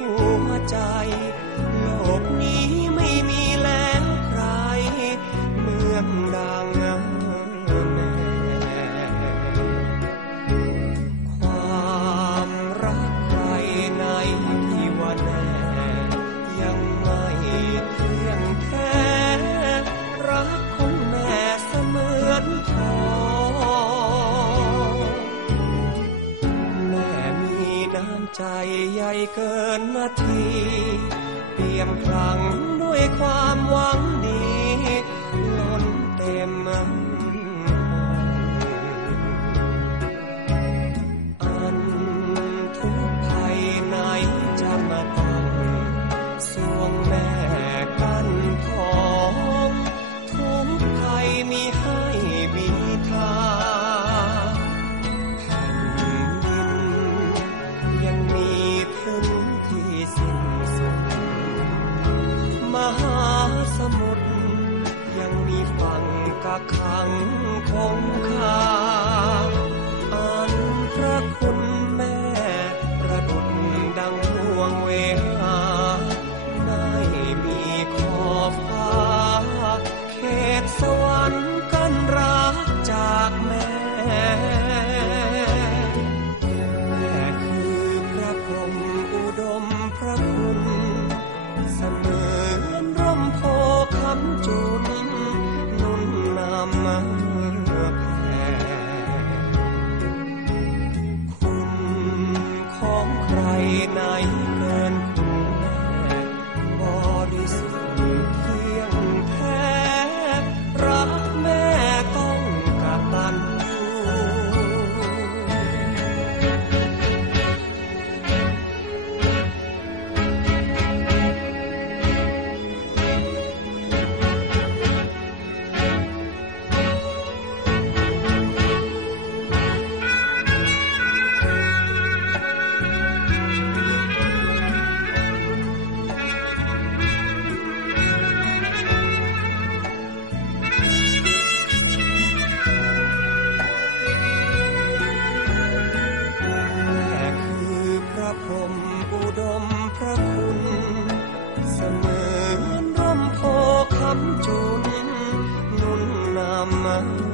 หัวใจ โลกนี้ ใจใหญ่เกินนาที เปี่ยมคลังด้วยความหวัง ค康 มาแผ่คุณของใครไหน thắm chốn nun nam mai